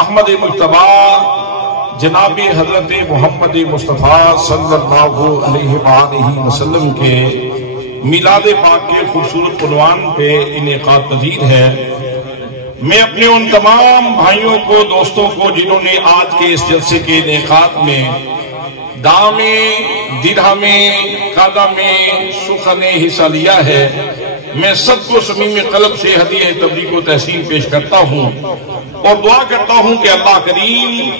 احمد مجتبی جناب حضرت محمد مصطفیٰ صلی اللہ علیہ وآلہ وسلم کے میلاد پاک کے خوبصورت عنوان پہ انعقاد پذیر ہے۔ میں اپنے ان تمام بھائیوں کو، دوستوں کو جنہوں نے آج کے اس جلسے کے انعقاد میں دامیں، درہمیں، قدمیں، سخنیں حصہ لیا ہے، میں سب کو صمیم قلب سے ہدیہ تبریک و تحسین پیش کرتا ہوں اور دعا کرتا ہوں کہ اللہ کریم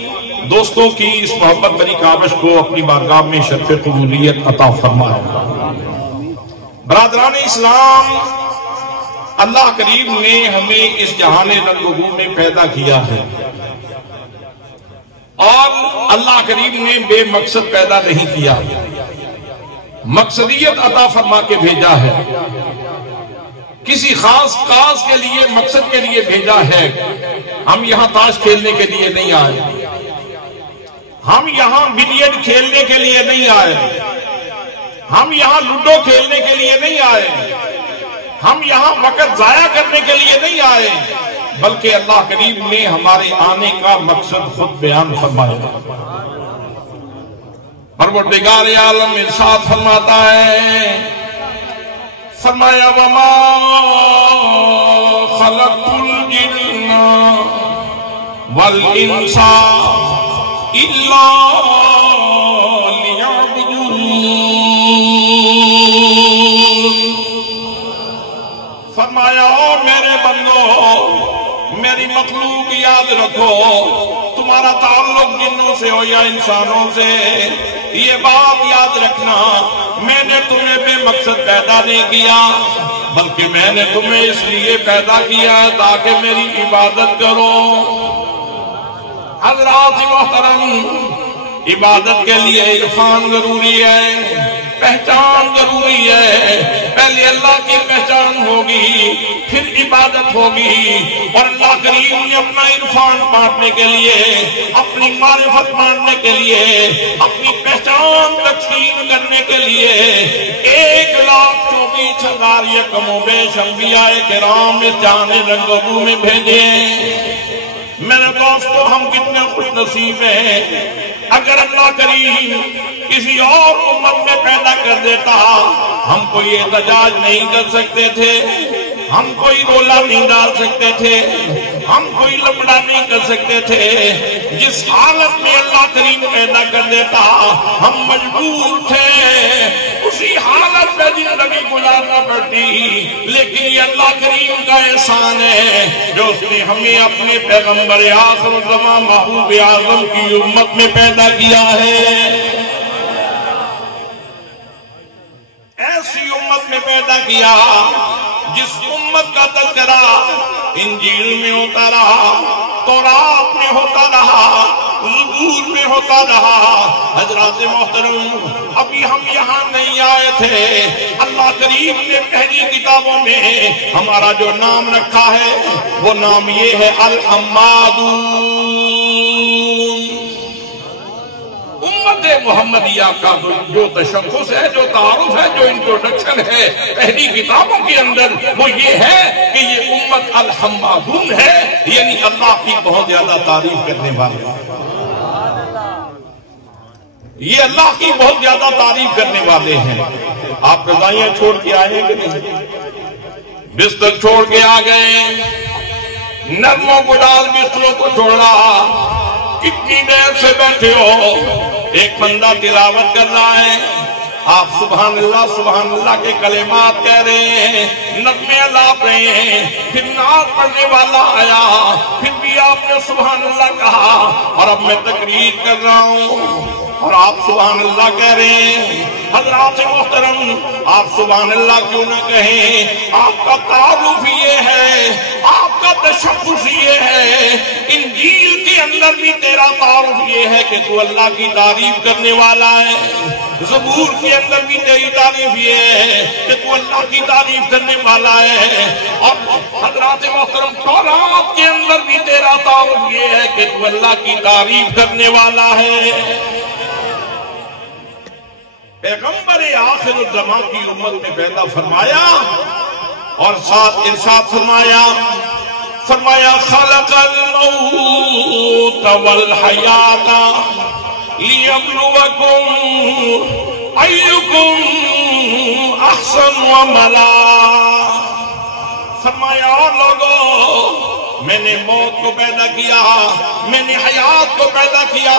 دوستوں کی اس محبت بری کاوش کو اپنی بارگاہ میں شرف قبولیت عطا فرمائے۔ برادران اسلام، اللہ کریم نے ہمیں اس جہان رنگ و بو میں پیدا کیا ہے اور اللہ کریم نے بے مقصد پیدا نہیں کیا، مقصدیت عطا فرما کے بھیجا ہے، کسی خاص کاز کے لیے، مقصد کے لیے بھیجا ہے۔ ہم یہاں تاش کھیلنے کے لیے نہیں آئے، ہم یہاں بلیئرڈ کھیلنے کے لیے نہیں آئے، ہم یہاں لوڈو کھیلنے کے لیے نہیں آئے، ہم یہاں وقت ضائع کرنے کے لیے نہیں آئے، بلکہ اللہ کریم نے ہمارے آنے کا مقصد خود بیان فرمایا۔ پروردگار عالم ارشاد فرماتا ہے، فرمایا وَمَا خَلَقْتُ الْجِنَّ وَالْإِنسَ إِلَّا لِيَعْبُدُونَ۔ فرمایا او میرے بندو، میری مخلوق یاد رکھو، تمہارا تعلق جنوں سے ہو یا انسانوں سے، یہ بات یاد رکھنا، میں نے تمہیں بے مقصد پیدا نہیں کیا، بلکہ میں نے تمہیں اس لیے پیدا کیا ہے تاکہ میری عبادت کرو۔ حضرات محترم، عبادت کے لیے عرفان ضروری ہے، پہچان ضروری ہے۔ پہلے اللہ کی پہچان ہوگی، پھر عبادت ہوگی، اور اللہ کریم نے اپنا عرفان بانٹنے کے لیے، اپنی معرفت بانٹنے کے لیے، اپنی پہچان تقسیم کرنے کے لیے 1,24,000 یہ کم و بیش انبیاء کرام اس جہان رنگ و بو میں بھیجے۔ میرے دوستو، ہم کتنے خوش نصیب ہیں، اگر اللہ کریم کسی اور امت میں پیدا کر دیتا، ہم کوئی احتجاج نہیں کر سکتے تھے، ہم کوئی رولا نہیں ڈال سکتے تھے، ہم کوئی لپڑا نہیں کر سکتے تھے۔ جس حالت میں اللہ کریم پیدا کر دیتا، ہم مجبور تھے اسی حالت میں زندگی گزارنا پڑتی، لیکن یہ اللہ کریم کا احسان ہے جو اس نے ہمیں اپنے پیغمبر آخر الزمان محبوب اعظم کی امت میں پیدا کیا ہے۔ ایسی امت میں پیدا کیا جس امت کا تذکرہ انجیل میں ہوتا رہا، تورات میں ہوتا رہا، زبور میں ہوتا رہا۔ حضرات محترم، ابھی ہم یہاں نہیں آئے تھے، اللہ کریم نے پہلی کتابوں میں ہمارا جو نام رکھا ہے وہ نام یہ ہے الحمادون۔ امت محمدیہ کا جو تشخص ہے، جو تعارف ہے، جو انٹروڈکشن ہے پہلی کتابوں کے اندر، وہ یہ ہے کہ یہ امت الحمادون ہے، یعنی اللہ کی بہت زیادہ تعریف کرنے والے، یہ اللہ کی بہت زیادہ تعریف کرنے والے ہیں۔ آپ رضائیاں چھوڑ کے آئے کہ نہیں؟ بستر چھوڑ کے آ گئے، نرموں کو ڈال بستروں کو چھوڑا، کتنی دیر سے بیٹھے ہو؟ ایک بندہ تلاوت کر رہا ہے، آپ سبحان اللہ کے کلمات کہہ رہے ہیں، نغمے الاپ رہے ہیں، پھر نعت پڑھنے والا آیا، پھر بھی آپ نے سبحان اللہ کہا، اور اب میں تقریر کر رہا ہوں اور آپ سبحان اللہ کہہ رہے ہیں۔ حضرات محترم، آپ سبحان اللہ کیوں نہ کہیں؟ آپ کا تعارف یہ ہے، آپ کا تشخص یہ ہے، انجیل کے اندر بھی تیرا تعارف یہ ہے کہ تو اللہ کی تعریف کرنے والا ہے، زبور کے اندر بھی تیری تعریف یہ ہے کہ تو اللہ کی تعریف کرنے والا ہے، اور حضرات محترم تورات کے اندر بھی تیرا تعارف یہ ہے کہ تو اللہ کی تعریف کرنے والا ہے۔ پیغمبر آخر الزمان کی امت میں پیدا فرمایا اور ساتھ ارشاد فرمایا فرمایا خلق الموت والحیات لیبلوکم ایکم احسن عملا. فرمایا اور لوگوں، میں نے موت کو پیدا کیا، میں نے حیات کو پیدا کیا،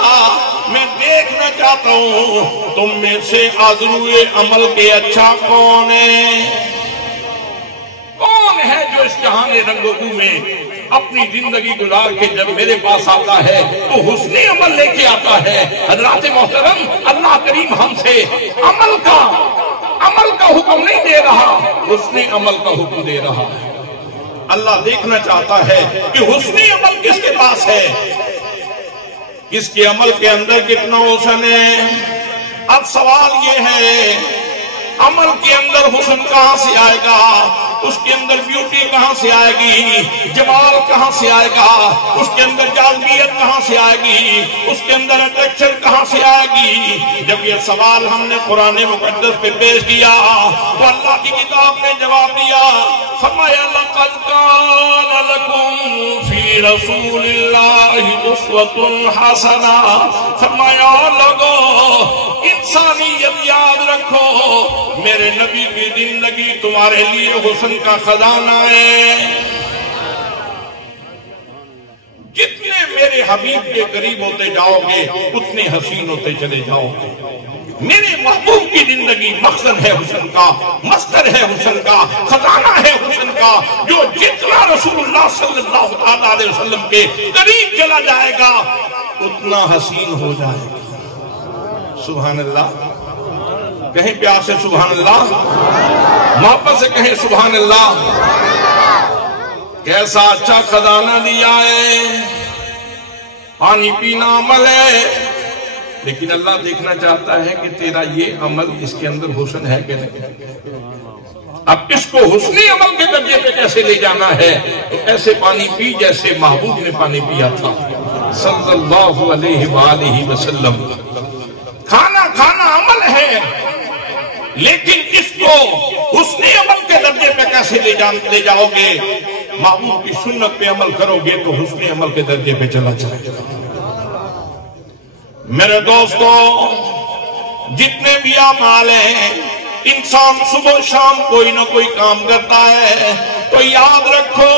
میں دیکھنا چاہتا ہوں تم میں سے آزروئے عمل کے اچھا کون ہے؟ کون ہے جو اس جہان رنگ و بو میں اپنی زندگی گزار کے جب میرے پاس آتا ہے تو حسن عمل لے کے آتا ہے؟ حضرات محترم، اللہ کریم ہم سے عمل کا حکم نہیں دے رہا، حسن عمل کا حکم دے رہا ہے. اللہ دیکھنا چاہتا ہے کہ حسن عمل کس کے پاس ہے، کس کے عمل کے اندر کتنا حسن ہے. اب سوال یہ ہے، عمل کے اندر حسن کہاں سے آئے گا؟ اس کے اندر بیوٹی کہاں سے آئے گی؟ جمال کہاں سے آئے گا؟ اس کے اندر جاذبیت کہاں سے آئے گی؟ اس کے اندر اٹریکشن کہاں سے آئے گی؟ جب یہ سوال ہم نے قرآن مقدس پہ پیش کیا تو اللہ کی کتاب نے جواب دیا. فرمایا لَقَدْ كَانَ لَكُمْ فِي رَسُولِ اللَّهِ أُسْوَةٌ حَسَنَةٌ. فرمایا لوگوں، انسانیت یاد رکھو، میرے نبی کی زندگی تمہارے لیے حسن کا خزانہ ہے. جتنے میرے حبیب کے قریب ہوتے جاؤ گے اتنے حسین ہوتے چلے جاؤ گے. میرے محبوب کی زندگی مقصد ہے حسن کا، مصدر ہے حسن کا، خزانہ ہے حسن کا. جو جتنا رسول اللہ صلی اللہ علیہ وسلم کے قریب چلا جائے گا اتنا حسین ہو جائے گا. سبحان اللہ. کہیں پیار سے سبحان اللہ، محبت سے کہیں سبحان اللہ. کیسا اچھا خزانہ دیا ہے. پانی پینا عمل ہے، لیکن اللہ دیکھنا چاہتا ہے کہ تیرا یہ عمل اس کے اندر حسن ہے کہ نہیں. اب اس کو حسنی عمل کے درجے پہ کیسے لے جانا ہے؟ تو ایسے پانی پی جیسے محبوب نے پانی پیا تھا صلی اللہ علیہ وآلہ وسلم. کھانا عمل ہے، لیکن اس کو حسنی عمل کے درجے پہ کیسے لے جاؤ گے؟ محبوب کی سنت پہ عمل کرو گے تو حسنی عمل کے درجے پہ چلا جائے گا. میرے دوستو، جتنے بھی اعمال ہیں، انسان صبح شام کوئی نہ کوئی کام کرتا ہے، تو یاد رکھو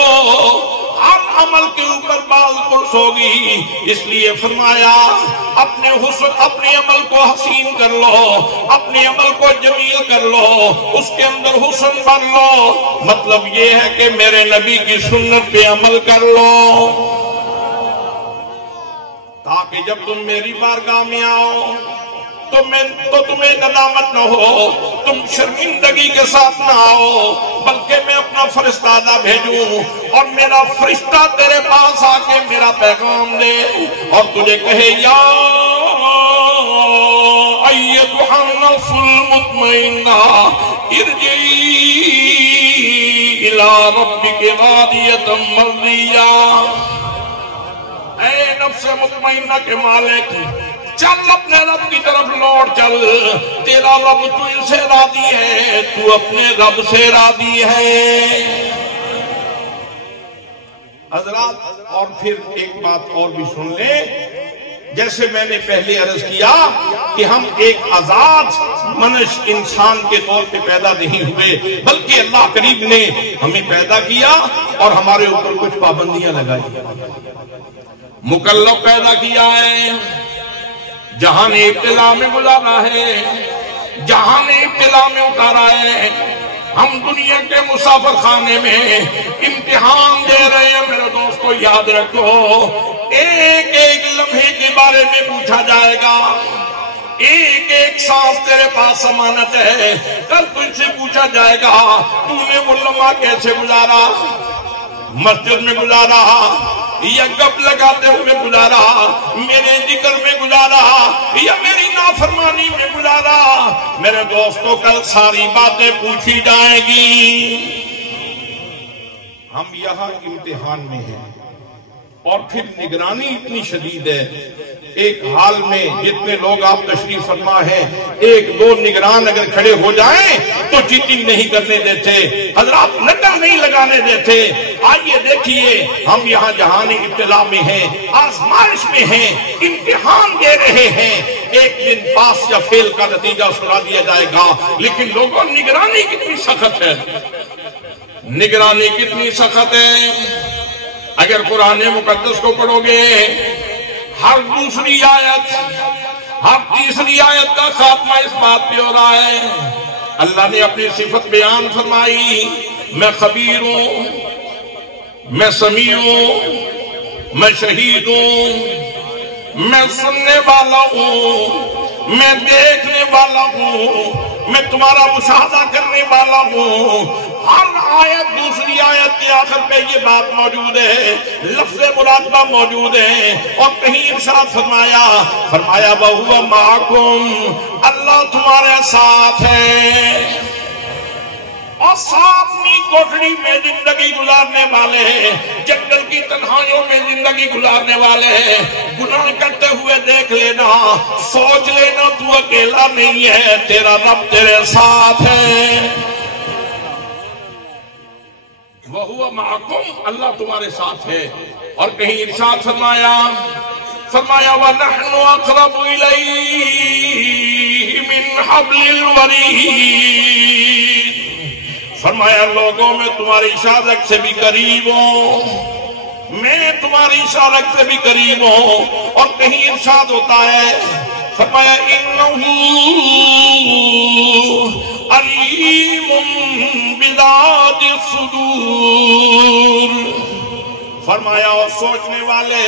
ہر عمل کے اوپر بال پرس ہوگی. اس لیے فرمایا اپنے عمل کو حسین کر لو، اپنے عمل کو جمیل کر لو، اس کے اندر حسن بن لو. مطلب یہ ہے کہ میرے نبی کی سنت پہ عمل کر لو، تاکہ جب تم میری بارگاہ میں آؤ تو تمہیں ندامت نہ ہو، تم شرمندگی کے ساتھ نہ آؤ، بلکہ میں اپنا فرشتہ بھیجوں اور میرا فرشتہ تیرے پاس آ کے میرا پیغام دے اور تجھے کہے یا ایتھا النفس المطمئنہ ارجعی الی ربک راضیۃ مرضیہ. اے نفس مطمئنہ کے مالک، چل اپنے رب کی طرف لوٹ چل. تیرا رب تجھ سے راضی ہے، تو اپنے رب سے راضی ہے. حضرات، اور پھر ایک بات اور بھی سن لیں. جیسے میں نے پہلے عرض کیا کہ ہم ایک آزاد منش انسان کے طور پہ پیدا نہیں ہوئے، بلکہ اللہ کریم نے ہمیں پیدا کیا اور ہمارے اوپر کچھ پابندیاں لگائی. مکلف پیدا کیا ہے، جہاں نے ابتلا میں گزارا ہے، جہاں نے ابتلا میں اتارا ہے. ہم دنیا کے مسافر خانے میں امتحان دے رہے ہیں. میرے دوستو یاد رکھو، ایک ایک لمحے کے بارے میں پوچھا جائے گا. ایک ایک سانس تیرے پاس امانت ہے. کل تجھ سے پوچھا جائے گا تو نے وہ لمحہ کیسے گزارا، مسجد میں گزارا یا گپ لگاتے ہوئے گزارا، میرے ذکر میں گزارا یا میری نافرمانی میں گزارا. میرے دوستوں کل ساری باتیں پوچھی جائیں گی. ہم یہاں امتحان میں ہیں. اور پھر نگرانی اتنی شدید ہے، ایک حال میں جتنے لوگ آپ تشریف فرما ہیں، ایک دو نگران اگر کھڑے ہو جائیں تو چیٹنگ نہیں کرنے دیتے، حضرات نقل نہیں لگانے دیتے۔ آئیے دیکھیے، ہم یہاں جہانی ابتلا میں ہیں، آزمائش میں ہیں، امتحان دے رہے ہیں، ایک دن پاس یا فیل کا نتیجہ سنا دیا جائے گا، لیکن لوگوں نگرانی کتنی سخت ہے، نگرانی کتنی سخت ہے۔ اگر قرآن مقدس کو پڑھو گے، ہر دوسری آیت، ہر تیسری آیت کا خاتمہ اس بات پہ ہو رہا ہے، اللہ نے اپنی صفت بیان فرمائی، میں خبیر ہوں، میں سمیع ہوں، میں شہید ہوں، میں سننے والا ہوں، میں دیکھنے والا ہوں، میں تمہارا مشاہدہ کرنے والا ہوں۔ ہر آیت دوسری آیت کے آخر پہ یہ بات موجود ہے، لفظ مراقبہ موجود ہے، اور کہیں ارشاد فرمایا وَهُوَ مَعَكُمْ، اللہ تمہارے ساتھ ہے، اور ساتویں کوٹڑی میں زندگی گزارنے والے ہیں، جنگل کی تنہائیوں میں زندگی گزارنے والے ہیں۔ گناہ کرتے ہوئے دیکھ لینا، سوچ لینا تو اکیلا نہیں ہے، تیرا رب تیرے ساتھ ہے۔ وَهُوَ مَعَكُمْ، اللہ تمہارے ساتھ ہے، اور کہیں ارشاد فرمایا وَنَحْنُ أَقْرَبُ إِلَيْهِ مِنْ حَبْلِ الْوَرِيدِ، فرمایا لوگوں میں تمہاری شارک سے بھی قریب ہوں، میں تمہاری شارک سے بھی قریب ہوں، اور کہیں ارشاد ہوتا ہے فرمایا إِنَّهُ عَلِيمٌ بِذَاتِ الصُّدُورِ، فرمایا اور سوچنے والے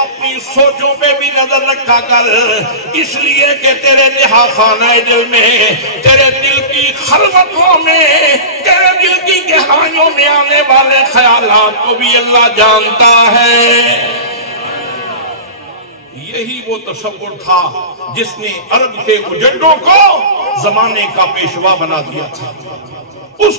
اپنی سوچوں پہ بھی نظر رکھا کر، اس لیے کہ تیرے نہا خانہ دل میں، تیرے دل کی خلوتوں میں، تیرے دل کی گہرائیوں میں آنے والے خیالات کو بھی اللہ جانتا ہے۔ یہی وہ تصور تھا جس نے عرب کے اجنڈوں کو زمانے کا پیشوا بنا دیا تھا، ان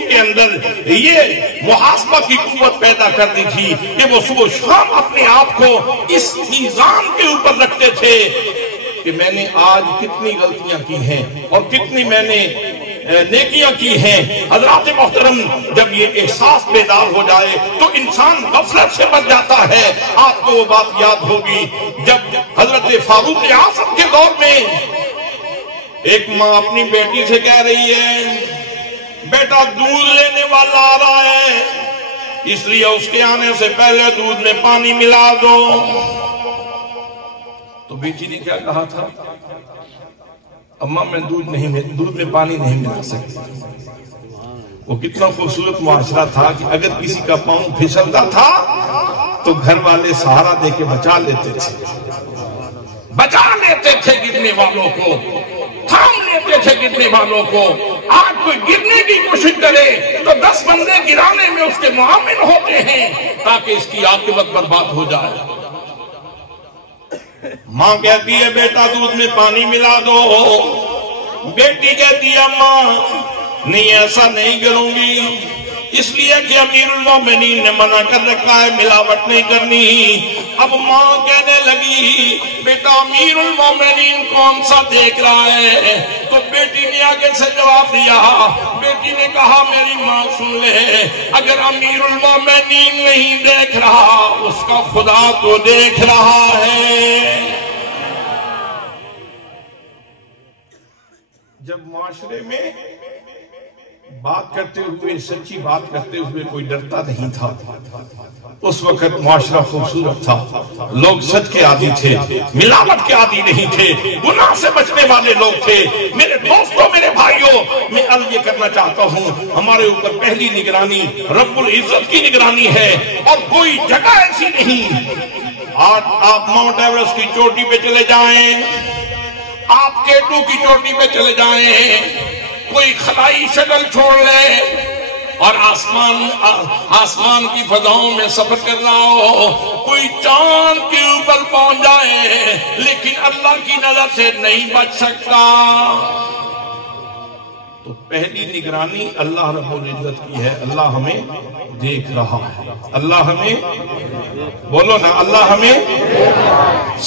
کے اندر یہ محاسبہ کی قوت پیدا کر دی تھی کہ وہ صبح شام اپنے آپ کو اس میزان کے اوپر رکھتے تھے کہ میں نے آج کتنی غلطیاں کی ہیں اور کتنی میں نے نیکیاں کی ہیں۔ حضرات محترم، جب یہ احساس بیدار ہو جائے تو انسان غفلت سے بچ جاتا ہے۔ آپ کو وہ بات یاد ہوگی جب حضرت فاروق اعظم کے دور میں ایک ماں اپنی بیٹی سے کہہ رہی ہے بیٹا دودھ لینے والا آ رہا ہے، اس لیے اس کے آنے سے پہلے دودھ میں پانی ملا دو۔ تو بیٹی نے کیا کہا تھا؟ اماں میں دودھ میں پانی نہیں ملا سکتی۔ وہ کتنا خوبصورت معاشرہ تھا کہ اگر کسی کا پاؤں پھسلتا تھا تو گھر والے سہارا دے کے بچا لیتے تھے گرنے والوں کو، تھام لیتے تھے گرنے والوں کو۔ آج کوئی گرنے کی کوشش کرے تو 10 بندے گرانے میں اس کے معاون ہوتے ہیں تاکہ اس کی عاقبت برباد ہو جائے۔ ماں کہتی ہے بیٹا دودھ میں پانی ملا دو، بیٹی کہتی ہے ماں نہیں ایسا نہیں کروں گی، اس لیے کہ امیر المومنین نے منع کر رکھا ہے ملاوٹ نہیں کرنی۔ اب ماں کہنے لگی بیٹا امیر المومنین کون سا دیکھ رہا ہے؟ تو بیٹی نے آگے سے جواب دیا، بیٹی نے کہا میری ماں سن لے، اگر امیر المومنین نہیں دیکھ رہا اس کا خدا تو دیکھ رہا ہے۔ جب معاشرے میں بات کرتے ہوئے، سچی بات کرتے ہوئے کوئی ڈرتا نہیں تھا، اس وقت معاشرہ خوبصورت تھا، لوگ سچ کے عادی تھے، ملاوٹ کے عادی نہیں تھے، گناہ سے بچنے والے لوگ تھے۔ میرے دوستوں، میرے بھائیوں، میں عرض یہ کرنا چاہتا ہوں ہمارے اوپر پہلی نگرانی رب العزت کی نگرانی ہے، اور کوئی جگہ ایسی نہیں۔ آج آپ ماؤنٹ ایورسٹ کی چوٹی پہ چلے جائیں، آپ K2 کی چوٹی پہ چلے جائیں، کوئی خلائی شٹل چھوڑ لے اور آسمان کی فضاؤں میں سفر کر رہا ہو، کوئی چاند کے اوپر پہنچ جائے لیکن اللہ کی نظر سے نہیں بچ سکتا۔ تو پہلی نگرانی اللہ رب العزت کی ہے، اللہ ہمیں دیکھ رہا ہے، اللہ ہمیں، بولو نا، اللہ ہمیں،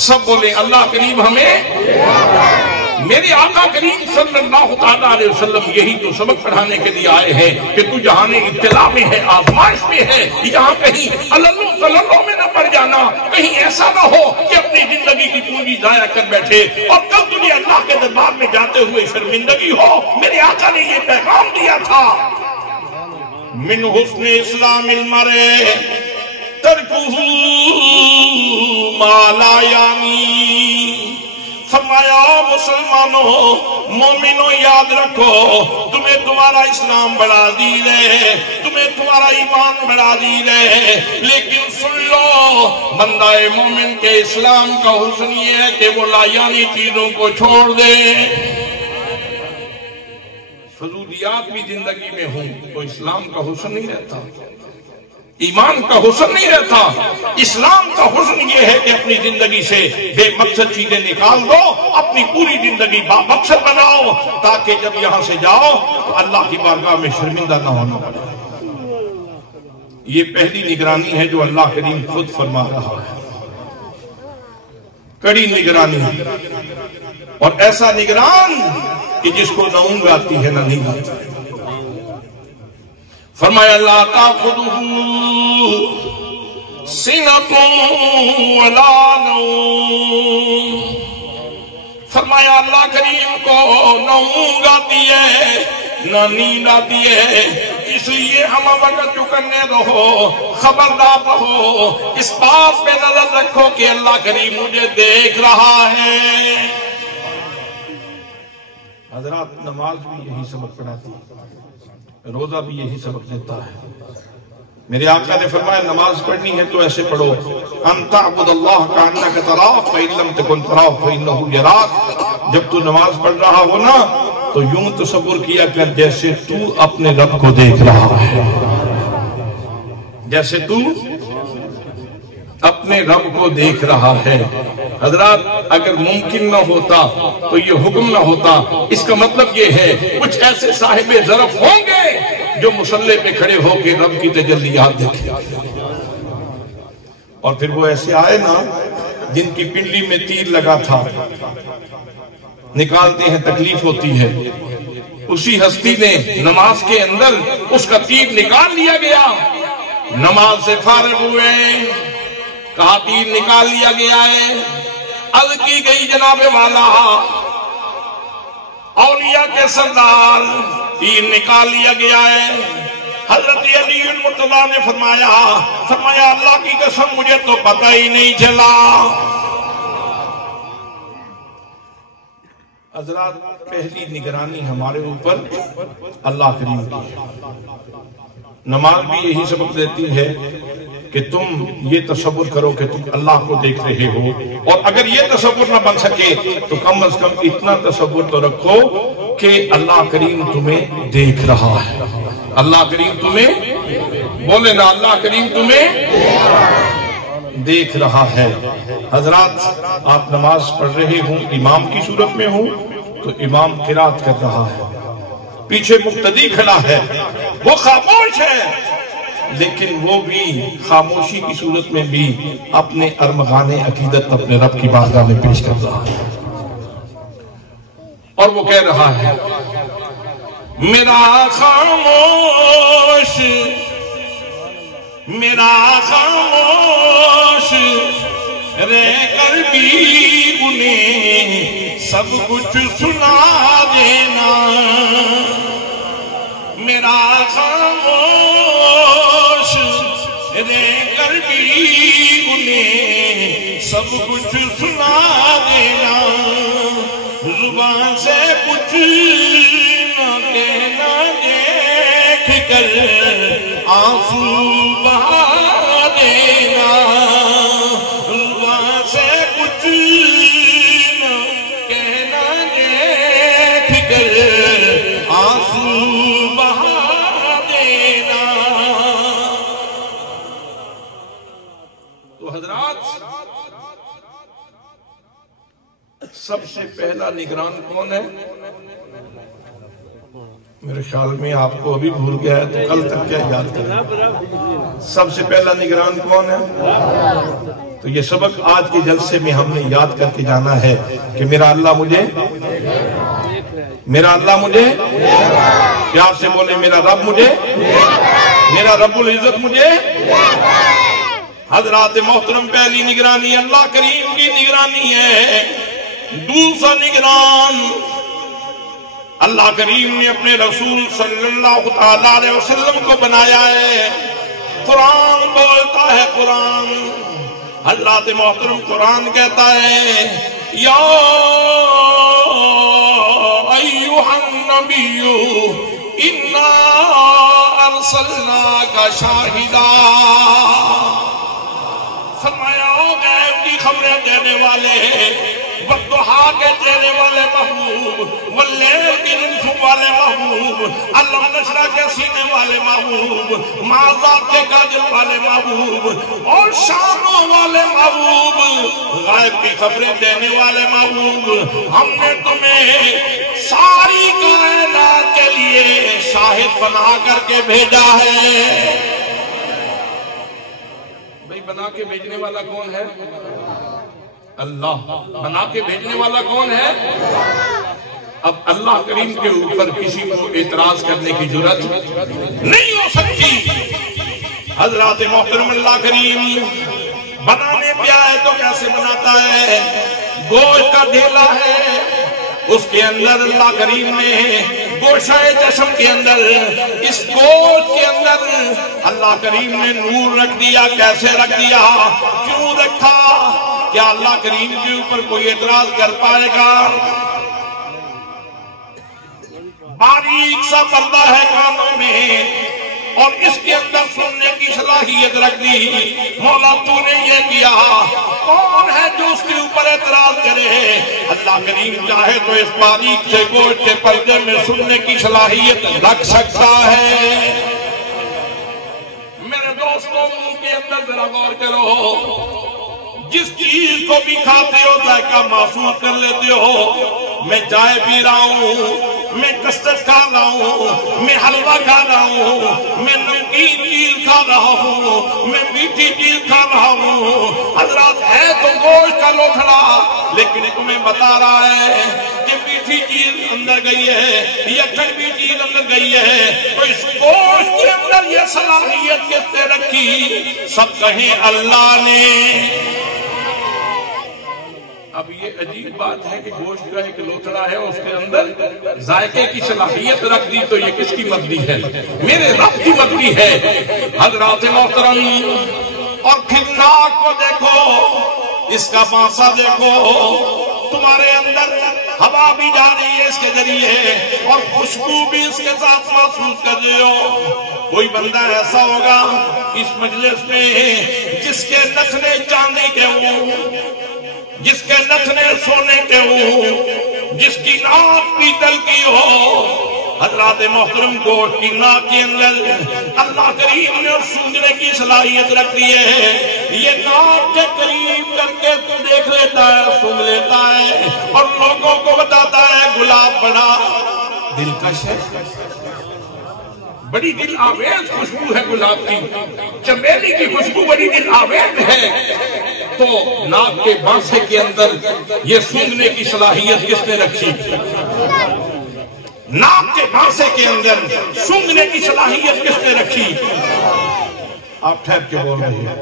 سب بولے اللہ کریم ہمیں۔ میرے آقا کریم صلی اللہ علیہ وسلم یہی تو سبق پڑھانے کے لیے آئے ہیں کہ تو جہاں ابتلا میں ہے، آزمائش میں ہے، یہاں کہیں اللہ میں نہ پڑ جانا، کہیں ایسا نہ ہو کہ اپنی زندگی کی پونجی ضائع کر بیٹھے اور کل تجھے اللہ کے دربار میں جاتے ہوئے شرمندگی ہو۔ میرے آقا نے یہ پیغام دیا تھا، من حسن اسلام المرء ترکہ ما لا یعنی۔ فرمایا مسلمانوں، مومنوں، یاد رکھو تمہیں تمہارا اسلام بڑا عزیز ہے، تمہیں تمہارا ایمان بڑا عزیز ہے، لیکن سن لو بندہ مومن کے اسلام کا حسن یہ ہے کہ وہ لایانی چیزوں کو چھوڑ دے۔ فضولیات بھی زندگی میں ہوں تو اسلام کا حسن نہیں رہتا، ایمان کا حسن نہیں رہتا۔ اسلام کا حسن یہ ہے کہ اپنی زندگی سے بے مقصد چیزیں نکال دو، اپنی پوری زندگی با مقصد بناؤ، تاکہ جب یہاں سے جاؤ تو اللہ کی بارگاہ میں شرمندہ نہ ہونا پڑے۔ یہ پہلی نگرانی ہے جو اللہ کریم خود فرما رہا ہے، کڑی نگرانی، اور ایسا نگران کہ جس کو نہ اونگ آتی ہے نہ نیند آتی ہے۔ فرمایا لا تأخذه سنة ولا نوم۔ فرمایا اللہ کریم کو نہ اونگ آتی ہے نہ نیند آتی ہے، اس لیے ہم وقت چکنے رہو، خبردار رہو، اس بات پہ نظر رکھو کہ اللہ کریم مجھے دیکھ رہا ہے۔ حضرات نماز بھی یہی سبق پڑھاتی ہے، روزہ بھی یہی سبق دیتا ہے۔ میرے آقا نے فرمایا نماز پڑھنی ہے تو ایسے پڑھو، ان تعبد اللہ کانک تراہ فإن لم تکن تراہ فإنہ یراک۔ جب تو نماز پڑھ رہا ہو نا تو یوں تصور کیا کر جیسے تو اپنے رب کو دیکھ رہا ہے، جیسے تو اپنے رب کو دیکھ رہا ہے۔ حضرات اگر ممکن نہ ہوتا تو یہ حکم نہ ہوتا۔ اس کا مطلب یہ ہے کچھ ایسے صاحب ظرف ہوں گے جو مصلی پہ کھڑے ہو کے رب کی تجلیات دیکھیں، اور پھر وہ ایسے آئے نا جن کی پنڈلی میں تیر لگا تھا، نکالتے ہیں تکلیف ہوتی ہے، اسی ہستی نے نماز کے اندر اس کا تیر نکال لیا گیا، نماز سے فارغ ہوئے، کہا تیر نکال لیا گیا ہے، عرض کی گئی جناب والا اولیاء کے سردار تیر نکال لیا گیا ہے۔ حضرت علی المرتضیٰ نے فرمایا اللہ کی قسم مجھے تو پتہ ہی نہیں چلا۔ حضرات پہلی نگرانی ہمارے اوپر اللہ کریم کی ہے۔ نماز بھی یہی سبق دیتی ہے کہ تم یہ تصور کرو کہ تم اللہ کو دیکھ رہے ہو، اور اگر یہ تصور نہ بن سکے تو کم از کم اتنا تصور تو رکھو کہ اللہ کریم تمہیں دیکھ رہا ہے۔ اللہ کریم تمہیں، بولے نا، اللہ کریم تمہیں دیکھ رہا ہے۔ حضرات آپ نماز پڑھ رہے ہوں، امام کی صورت میں ہوں تو امام قرات کر رہا ہے، پیچھے مقتدی کھڑا ہے، وہ خاموش ہے، لیکن وہ بھی خاموشی کی صورت میں بھی اپنے ارمغان عقیدت اپنے رب کی بارگاہ میں پیش کر رہا ہے، اور وہ کہہ رہا ہے میرا خاموش رہ کر بھی انہیں سب کچھ سنا دینا، میرا خاموش رہ کر بھی انہیں سب کچھ سنا دینا، زبان سے کچھ نہ کہنا، دیکھ کر آنسو بہا دینا، زبان سے کچھ نہ کہنا، دیکھ کر آنسو بہا دینا۔ تو حضرات سب سے پہلا نگران کون ہے؟ میرے خیال میں آپ کو ابھی بھول گیا ہے تو کل تک کیا یاد کریں؟ سب سے پہلا نگران کون ہے؟ تو یہ سبق آج کے جلسے میں ہم نے یاد کر کے جانا ہے کہ میرا اللہ مجھے پیار سے بولے، میرا رب مجھے، میرا رب العزت مجھے۔ حضرات محترم، پہلی نگرانی اللہ کریم کی نگرانی ہے۔ دوسرا نگران اللہ کریم نے اپنے رسول صلی اللہ علیہ وسلم کو بنایا ہے۔ قرآن بولتا ہے، قرآن حضرات محترم قرآن کہتا ہے یا ایھا النبی انا ارسلناک شاہدا، فرمایا ہو غیب کی خبریں دینے والے، والضحیٰ کے دینے والے محبوب، واللیل کی ننفوں والے محبوب، علم نشرہ کے سینے والے محبوب، معذاب کے کاجل والے محبوب، اور شاموں والے محبوب، غائب کی خبریں دینے والے محبوب، ہم نے تمہیں ساری کائنات کے لیے شاہد بنا کر کے بھیجا ہے۔ بھئی بنا کے بھیجنے والا کون ہے؟ اللہ۔ بنا کے بھیجنے والا کون ہے؟ اب اللہ کریم کے اوپر کسی کو اعتراض کرنے کی ضرورت نہیں ہو سکتی۔ حضرات محترم، اللہ کریم بنانے پہ آئے تو کیسے بناتا ہے؟ گوشت کا ڈھیلا ہے، اس کے اندر اللہ کریم نے گوشہ جسم کے اندر، اس گوشت کے اندر اللہ کریم نے نور رکھ دیا۔ کیسے رکھ دیا؟ کیوں رکھا؟ کیا اللہ کریم کے اوپر کوئی اعتراض کر پائے گا؟ باریک سا پردہ ہے کانوں میں، اور اس کے اندر سننے کی صلاحیت رکھ دی۔ مولا تو نے یہ کیا، کون ہے جو اس کے اوپر اعتراض کرے؟ اللہ کریم چاہے تو اس باریک سے گوشت کے پردے میں سننے کی صلاحیت رکھ سکتا ہے۔ میرے دوستوں، منہ کے اندر ذرا غور کرو، جس چیز کو بھی کھاتے ہو ذائقہ محسوس کر لیتے ہو۔ میں چائے پی رہا ہوں، میں کسٹرڈ کھا رہا ہوں، میں حلوہ کھا رہا ہوں، میں نمکین چیز کھا رہا ہوں، میں میٹھی چیز کھا رہا ہوں۔ حضرات ہے تو گوشت کا لوتھڑا، لیکن تمہیں بتا رہا ہے کہ میٹھی چیز اندر گئی ہے یا کڑوی چیز اندر گئی ہے، تو اس گوشت کے اندر یہ صلاحیت کس نے رکھی؟ سب کہیں اللہ نے۔ اب یہ عجیب بات ہے کہ گوشت کا ایک لوتھڑا ہے، اس کے اندر ذائقے کی صلاحیت رکھ دی، تو یہ کس کی مرضی ہے؟ میرے رب کی مرضی ہے۔ حضرات محترم، اور پھر ناک کو دیکھو، اس کا پانسا دیکھو، تمہارے اندر ہوا بھی جا رہی ہے اس کے ذریعے، اور خوشبو بھی اس کے ساتھ محسوس کر رہے ہو۔ کوئی بندہ ایسا ہوگا اس مجلس میں جس کے نتنے چاندی کے ہوں، جس کے نتنے سونے کے ہوں، جس کی ناک پیتل کی ہو۔ حضرات محترم، گوشت کی ناک کے اندر اللہ کریم نے سونگنے کی صلاحیت رکھ دی ہے۔ یہ ناک کے قریب کر کے دیکھ لیتا ہے، سونگ لیتا ہے، اور لوگوں کو بتاتا ہے گلاب بڑا دلکش ہے، بڑی دل آویز خوشبو ہے گلاب کی، چمیلی کی خوشبو بڑی دل آویز ہے۔ تو ناک کے بانسے کے اندر یہ سونگنے کی صلاحیت کس نے رکھی؟ ناک کے بانسے کے اندر سونگنے کی صلاحیت کس نے رکھی؟ آپ ٹھہر کے بول رہے ہیں،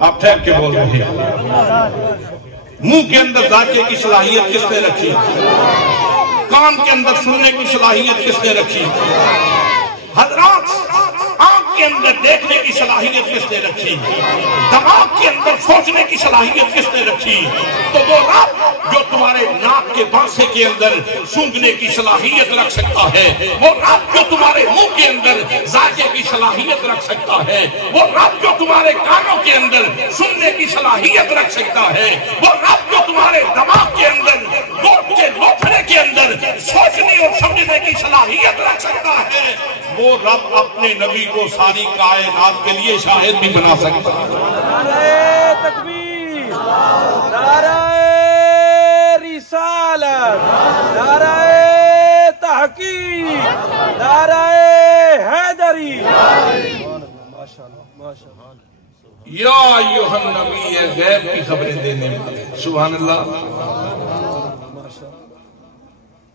آپ ٹھہر کے بول رہے ہیں۔ منہ کے اندر ذائقے کی صلاحیت کس نے رکھی؟ کان کے اندر سننے کی صلاحیت کس نے رکھی؟ حضرات، آنکھ کے اندر دیکھنے کی صلاحیت کس نے رکھی؟ دماغ کے اندر سوچنے کی صلاحیت کس نے رکھی؟ تو وہ رب جو تمہارے ناک کے بانسے کے اندر سونگنے کی صلاحیت رکھ سکتا ہے، وہ رب جو تمہارے منہ کے اندر ذائقے کی صلاحیت رکھ سکتا ہے، وہ رب جو تمہارے کانوں کے اندر سننے کی صلاحیت رکھ سکتا ہے، وہ رب جو تمہارے دماغ کے اندر گوشت کے لوتھڑے کے اندر سوچنے اور سمجھنے کی صلاحیت رکھ سکتا ہے، وہ رب اپنے نبی کو ساری کائنات کے لیے شاہد بھی بنا سکتا ہے۔ نعرہ تکبیر، نعرہ رسالت، نعرہ تحقیق۔ ہم نبی غیب کی خبریں دینے والے. سبحان اللہ.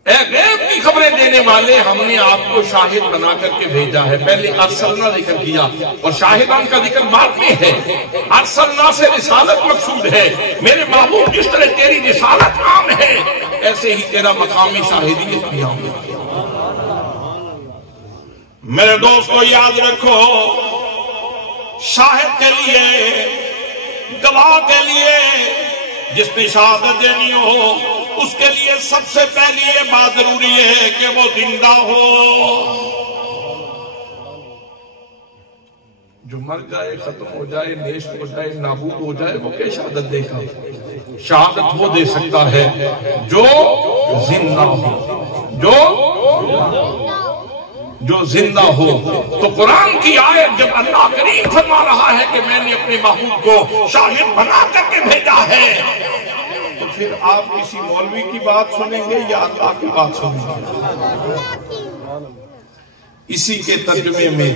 اے غیب کی خبریں دینے والے، ہم نے آپ کو شاہد بنا کر کے بھیجا ہے. پہلے ارسلنا ذکر کیا اور شاہدان کا ذکر بعد میں ہے. ارسلنا سے رسالت مقصود ہے. میرے محبوب جس طرح تیری رسالت عام ہے، ایسے ہی تیرا مقامی شاہدیت بھی عام ہے. میرے دوستو یاد رکھو، شاہد کے لیے، گواہ کے لیے، جس نے شہادت دینی ہو، اس کے لیے سب سے پہلی یہ بات ضروری ہے کہ وہ زندہ ہو. جو مر جائے، ختم ہو جائے، نیست ہو جائے، نابود ہو جائے، وہ کیا شہادت دے گا؟ شہادت وہ دے سکتا ہے جو زندہ ہو، جو زندہ ہو. تو قرآن کی آیت جب اللہ کریم فرما رہا ہے کہ میں نے اپنے محبوب کو شاہد بنا کر کے بھیجا ہے، تو پھر آپ کسی مولوی کی بات سنیں گے یا اللہ کی بات سنیں گے؟ اسی کے ترجمے میں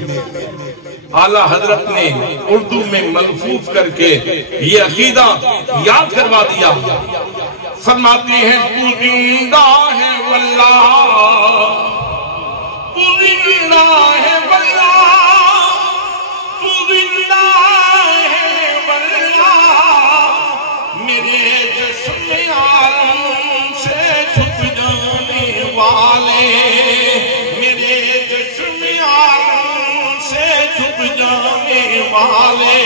اعلیٰ حضرت نے اردو میں ملفوظ کر کے یہ عقیدہ یاد کروا دیا. فرماتے ہیں تو زندہ ہے واللہ، تو زندہ ہے واللہ، تو زندہ ہے واللہ، میرے جسم عالم سے چھپ جانے والے، میرے جسم عالم سے چھپ جانے والے،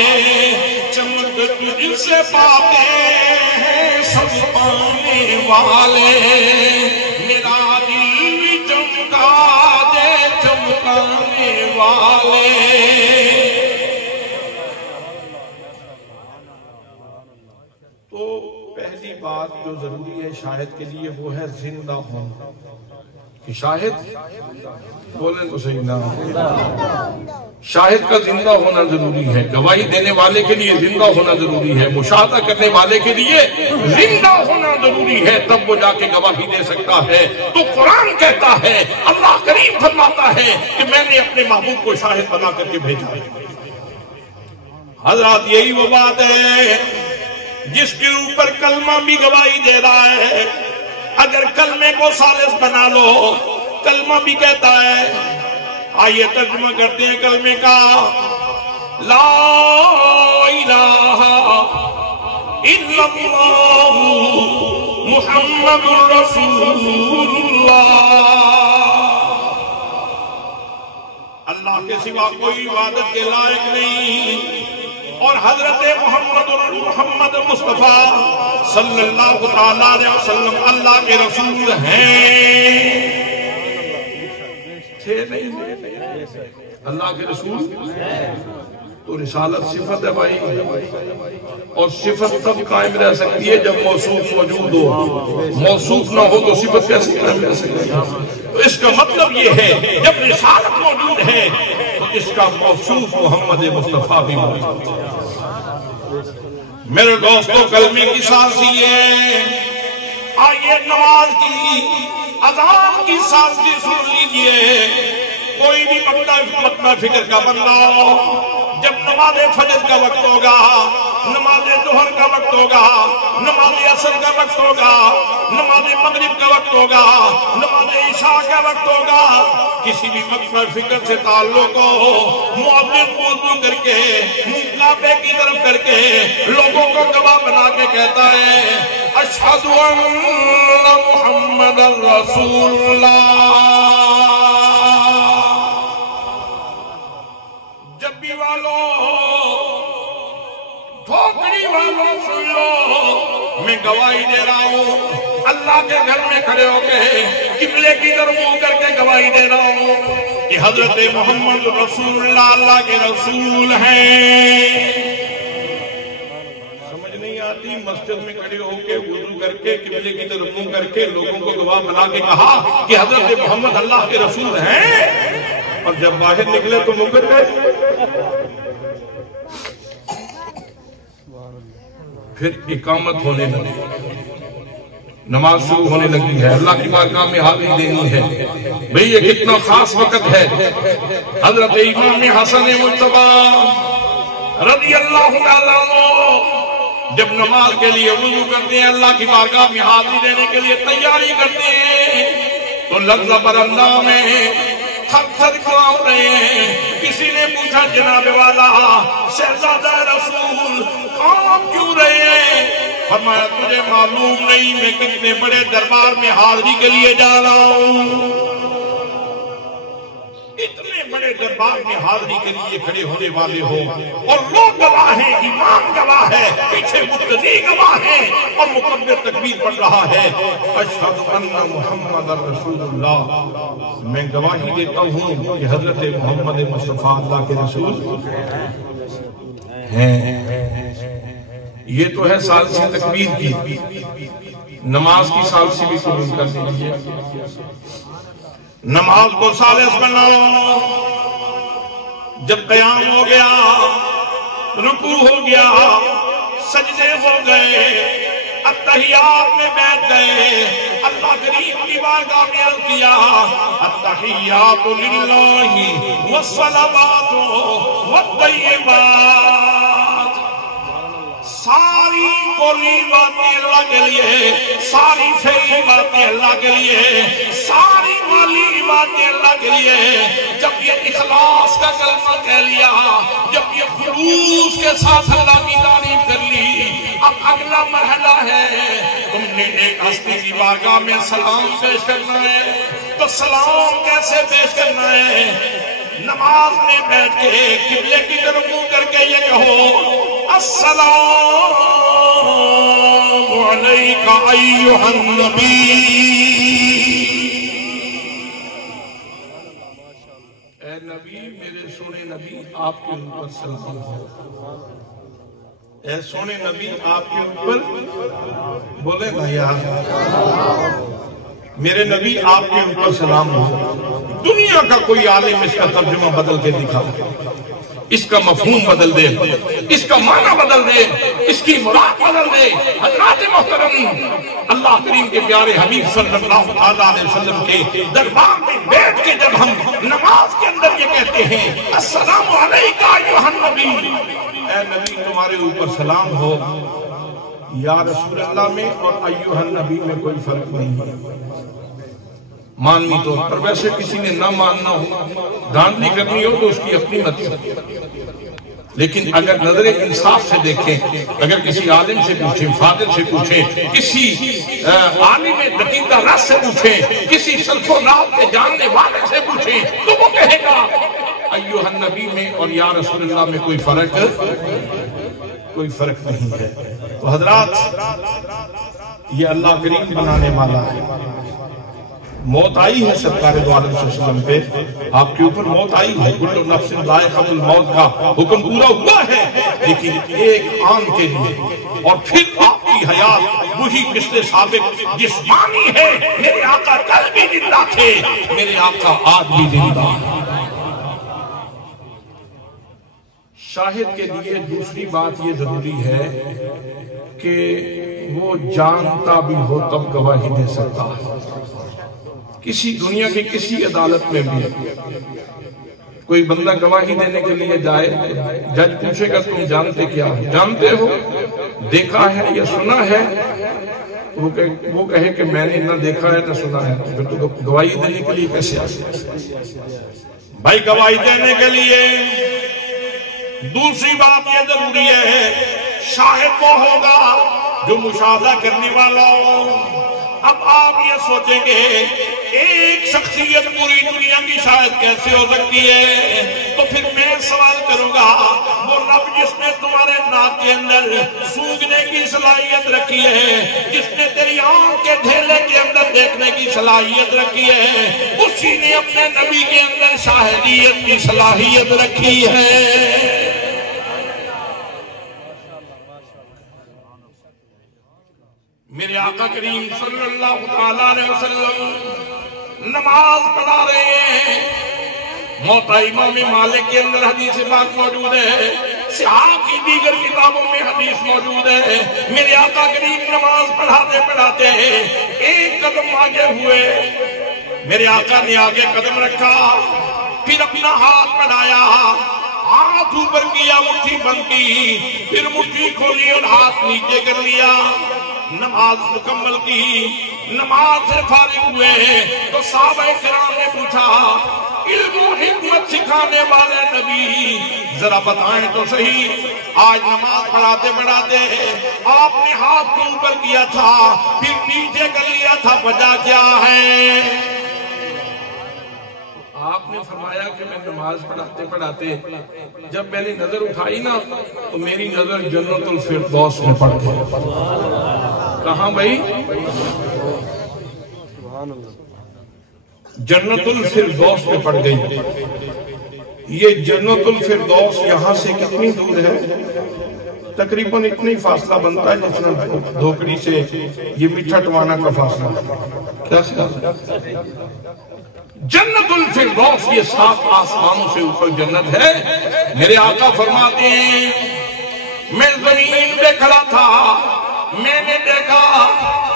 چمک تجھ سے پاتے ہیں سب پانے والے، میرا دل بھی چمکا دے چمکانے والے. تو پہلی بات جو ضروری ہے شاہد کے لیے وہ ہے زندہ ہونا. کہ شاہد بولیں تو صحیح نہ، شاہد کا زندہ ہونا ضروری ہے. گواہی دینے والے کے لیے زندہ ہونا ضروری ہے. مشاہدہ کرنے والے کے لیے زندہ ہونا ضروری ہے، تب وہ جا کے گواہی دے سکتا ہے. تو قرآن کہتا ہے، اللہ کریم فرماتا ہے کہ میں نے اپنے محبوب کو شاہد بنا کر کے بھیجا ہے. حضرات یہی وہ بات ہے جس کے اوپر کلمہ بھی گواہی دے رہا ہے. اگر کلمے کو ثالث بنا لو، کلمہ بھی کہتا ہے. آئیے ترجمہ کرتے ہیں کلمے کا. لا الہ الا اللہ محمد رسول اللہ. اللہ کے سوا کوئی عبادت کے لائق نہیں، اور حضرت محمد مصطفیٰ صلی اللہ تعالیٰ علیہ وسلم اللہ کے رسول ہیں. تھے نہیں اللہ کے رسول؟ تو رسالت صفت ہے بھائی، اور صفت تب قائم رہ سکتی ہے جب موصوف موجود ہو. موصوف نہ ہو تو صفت کیسے قائم رہ سکتی ہے؟ تو اس کا مطلب یہ ہے جب رسالت موجود ہے تو اس کا موصوف محمد مصطفیٰ بھی موجود ہے. میرے دوستوں کلمے کی سازی ہے. آئیے نماز کی اذان کی سازی سن لیجئے. کوئی بھی مقطع فکر کا بندہ ہو، جب نماز فجر کا وقت ہوگا، نماز ظہر کا وقت ہوگا، نماز عصر کا وقت ہوگا، نماز مغرب کا وقت ہوگا، نماز عشاء کا وقت ہوگا، کسی بھی مقطع فکر سے تعلق ہو، مؤذن وضو کر کے کعبے کی طرف کر کے لوگوں کو گواہ بنا کے کہتا ہے اشہد ان محمد رسول اللہ. جبی والوں، دھوکڑی والوں سن لو، میں گواہی دے رہا ہوں. اللہ کے گھر میں کھڑے ہو کے قبلے کی طرف منہ کر کے گواہی دے رہا ہوں کہ حضرت محمد رسول اللہ اللہ کے رسول ہیں. سمجھ نہیں آتی؟ مسجد میں کھڑے ہو کے وضو کر کے قبلے کی طرف منہ کر کے لوگوں کو گواہ بنا کے کہا کہ حضرت محمد اللہ کے رسول ہیں، اور جب باہر نکلے تو منکر گئے. پھر اقامت ہونے لگی، نماز شروع ہونے لگی ہے، اللہ کی بارگاہ میں حاضری دینی ہے. بھئی یہ کتنا خاص وقت ہے. حضرت امام حسن مجتبی رضی اللہ تعالیٰ عنہ جب نماز کے لیے وضو کرتے ہیں، اللہ کی بارگاہ میں حاضری دینے کے لیے تیاری کرتے ہیں، تو لفظ پر انداز میں تھک تھک کانپ رہے ہیں۔ کسی نے پوچھا جناب والا شہزادہ رسول کانپ کیوں رہے ہیں؟ فرمایا تجھے معلوم نہیں میں کتنے بڑے دربار میں حاضری کے لیے جا رہا ہوں، اتنے بڑے دربار میں حاضری کے لیے کھڑے ہونے والے ہو، اور لوگ گواہ ہیں، امام گواہ ہے، پیچھے مقتدی گواہ ہے، اور مکبر تکبیر پڑھ رہا ہے، اشہد ان محمد رسول اللہ، میں گواہی دیتا ہوں کہ حضرت محمد مصطفیٰ اللہ کے رسول ہیں۔ یہ تو ہے ثالثی تکبیر کی، نماز کی ثالثی بھی قبول کر دیجیے۔ نماز کو ثالث بناؤ۔ جب قیام ہو گیا، رکوع ہو گیا، سجدے ہو گئے، التحیات میں بیٹھ گئے، اللہ کریم کی بارگاہ میں عرض کیا التحیات للہ والصلوات والطیبات، ساری قولی باتیں اللہ کے لیے، ساری فعلی باتیں اللہ کے لیے، ساری مالی باتیں اللہ کے لیے۔ جب یہ اخلاص کا کلمہ کہہ لیا، جب یہ خلوص کے ساتھ اللہ کی تعریف کر لی، اب اگلا مرحلہ ہے تم نے ایک ہستی کی بارگاہ میں سلام پیش کرنا ہے۔ تو سلام کیسے پیش کرنا ہے؟ نماز میں بیٹھ کے قبلے کی طرف منہ کر کے یہ کہو السلام علیکہ ایھا النبی، اے نبی، میرے سونے نبی آپ کے اوپر سلام ہو، اے سونے نبی آپ کے اوپر بولے نا یار، میرے نبی آپ کے اوپر سلام ہو۔ دنیا کا کوئی عالم اس کا ترجمہ بدل کے دکھا، اس کا مفہوم بدل دے، اس کا معنی بدل دے، اس کی مراد بدل دے۔ حضرات محترم، اللہ کریم کے پیارے حبیب صلی اللہ علیہ وسلم کے دربار میں بیٹھ کے جب ہم نماز کے اندر یہ کہتے ہیں السلام علیکہ ایھا النبی، اے نبی تمہارے اوپر سلام ہو، یا رسول اللہ میں اور ایھا النبی میں کوئی فرق نہیں ہے مانوی طور پر۔ ویسے کسی نے نہ ماننا ہو، دھاندلی کرنی ہو تو اس کی اپنی مرضی، لیکن اگر نظر انصاف سے دیکھیں، اگر کسی عالم سے پوچھیں، فاضل سے پوچھیں، کسی عالم دقیقہ رس سے پوچھیں، کسی سلف و ناب کے جاننے والے سے پوچھیں، تو وہ کہے گا ایھا النبی میں اور یا رسول اللہ میں کوئی فرق نہیں ہے۔ تو حضرات، یہ اللہ کریم بنانے والا ہے۔ موت آئی ہے سرکار دو عالم صلی اللہ علیہ وسلم پہ، آپ کے اوپر موت آئی ہے، کل نفس ذائقۃ الموت کا حکم پورا ہوا ہے، لیکن ایک آن کے لیے، اور پھر آپ کی حیات وہی مثل ثابت جسمانی ہے۔ میرے آقا کل بھی زندہ تھے، میرے آقا آج بھی زندہ ہیں۔ شاہد کے لیے دوسری بات یہ ضروری ہے کہ وہ جانتا بھی ہو تب گواہی دے سکتا ہے۔ کسی دنیا کی کسی عدالت میں بھی کوئی بندہ گواہی دینے کے لیے جائے، جج پوچھے گا تم جانتے کیا ہو؟ جانتے ہو؟ دیکھا ہے یا سنا ہے؟ وہ کہے کہ میں نے نہ دیکھا ہے نہ سنا ہے، تو پھر تو گواہی دینے کے لیے کیسے آ سکتے؟ بھائی گواہی دینے کے لیے دوسری بات یہ ضروری ہے، شاہد وہ ہوگا جو مشاہدہ کرنے والا ہو۔ اب آپ یہ سوچیں گے ایک شخصیت پوری دنیا کی شاہد کیسے ہو سکتی ہے؟ تو پھر میں سوال کروں گا، وہ رب جس نے تمہارے ناک کے اندر سونگھنے کی صلاحیت رکھی ہے، جس نے تیری آنکھ کے ڈھیلے کے اندر دیکھنے کی صلاحیت رکھی ہے، اسی نے اپنے نبی کے اندر شاہدیت کی صلاحیت رکھی ہے۔ میرے آقا کریم صلی اللہ علیہ وسلم نماز پڑھا رہے ہیں، موطا امام مالک کے اندر حدیث پاک موجود ہے، صحاح کی دیگر کتابوں میں حدیث موجود ہے۔ میرے آقا کریم نماز پڑھاتے پڑھاتے ایک قدم آگے ہوئے، میرے آقا نے آگے قدم رکھا، پھر اپنا ہاتھ بڑھایا، ہاتھ اوپر کیا، مٹھی بند کی، پھر مٹھی کھولی اور ہاتھ نیچے کر لیا، نماز مکمل کی۔ نماز سے فارغ ہوئے تو صحابہ کرام نے پوچھا، علم و حکمت سکھانے والے نبی ذرا بتائیں تو صحیح، آج نماز پڑھاتے پڑھاتے آپ نے ہاتھ کو اوپر کیا تھا پھر نیچے کر لیا تھا، وجہ کیا ہے؟ آپ نے فرمایا کہ میں نماز پڑھاتے پڑھاتے جب میں نے نظر اٹھائی نا تو میری نظر جنت الفردوس میں پڑ گئی۔ کہاں بھائی؟ جنت الفردوس میں پڑ گئی۔ یہ جنت الفردوس یہاں سے کتنی دور ہے؟ تقریباً اتنی فاصلہ بنتا ہے جتنا دھوکڑی سے یہ میٹھا ٹوانا کا فاصلہ۔ کیا خیال؟ جنت الفردوس یہ 7 آسمانوں سے اوپر جنت ہے۔ میرے آقا فرماتے ہیں میں زمین پہ کھڑا تھا، میں نے دیکھا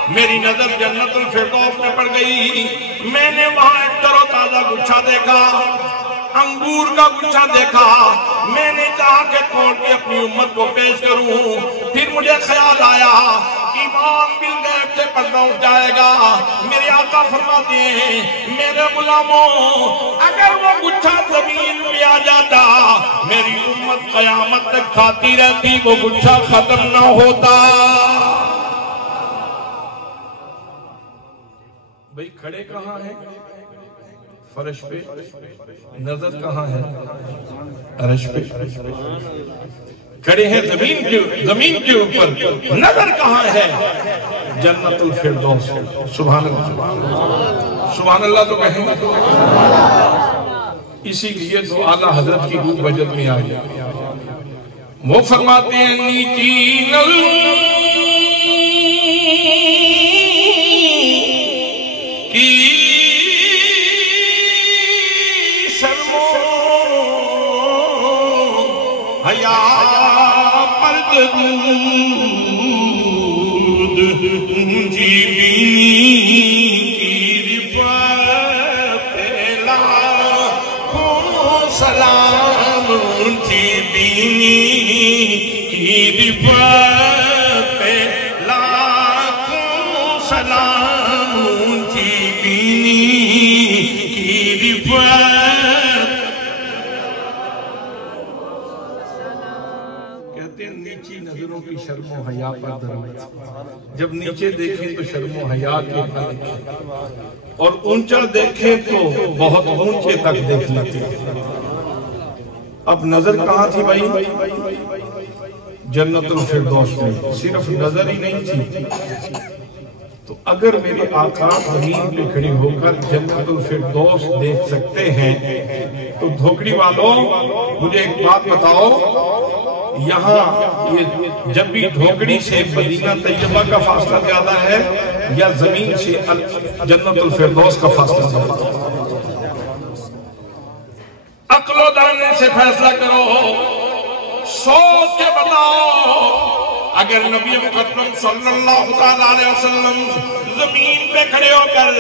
میری نظر جنت الفردوس میں پڑ گئی، میں نے وہاں ایک تر و تازہ گچھا دیکھا، انگور کا گچھا دیکھا، میں نے چاہا کہ کھول کے اپنی امت کو پیش کروں، پھر مجھے خیال آیا ایمان بالغیب سے پردہ اٹھ جائے گا۔ میرے آقا فرماتے ہیں میرے غلاموں اگر وہ گچھا زمین میں آ جاتا میری امت قیامت تک کھاتی رہتی، وہ گچھا ختم نہ ہوتا۔ بھئی کھڑے کہاں ہیں؟ فرش پہ۔ نظر کہاں ہے؟ عرش پہ۔ کھڑے ہیں زمین کے اوپر، نظر کہاں ہے؟ جنت الفردوس۔ سبحان اللہ، سبحان اللہ تو کہیں گے۔ اسی لیے تو اعلیٰ حضرت کی روح وجد میں آئی۔ وہ فرماتے ہیں نیچی کی شرمو حیا پر درود جی کی رفعت لاکھوں سلام، جی کی رفعت لاکھوں سلام، کہتے ہیں نیچی نظروں کی شرم و حیا پر درود، جب نیچے دیکھیں تو شرم و حیا کے نہ دیکھیں، اور اونچا دیکھیں تو بہت اونچے تک دیکھ لیتے ہیں۔ اب نظر کہاں تھی بھائی؟ جنت الفردوس میں۔ صرف نظر ہی نہیں تھی، تو اگر میرے آقا زمین پہ کھڑی ہو کر جنت الفردوس دیکھ سکتے ہیں تو دھوکڑی والوں مجھے ایک بات بتاؤ، یہاں جب بھی دھوکڑی سے مدینہ طیبہ کا فاصلہ زیادہ ہے یا زمین سے جنت الفردوس کا فاصلہ زیادہ ہے؟ عقل و دانے سے فیصلہ کرو، سوچ کے بتاؤ۔ اگر نبی مقدم صلی اللہ علیہ وسلم زمین پہ کھڑے ہو کر